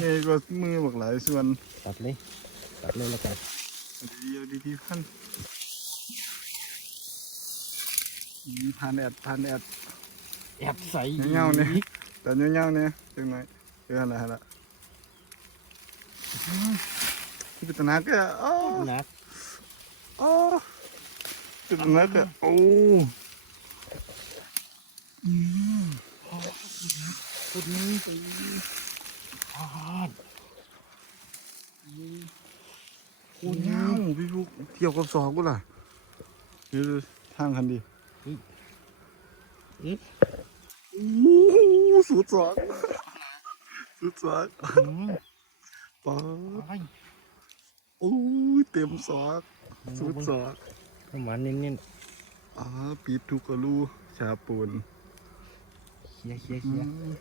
นี่ก็มือบักหลายส่วน ตัดเลยแล้วกัน ดีพันพันแอดแอบใส่ เงาเนี่ยแต่เงาเนี่ยจังไหนอะไรที่เป็นตนักอะหนัก เป็นตนักอะสุดนี้พอด โคตรเงาพี่ลูกเที่ยวกับสองกูล่ะนี่ทางคันดีสุดสองปอดเต็มสองสุดสอง ประมาณนี้ ปีบทุกกระลูชาปูน เคลียร์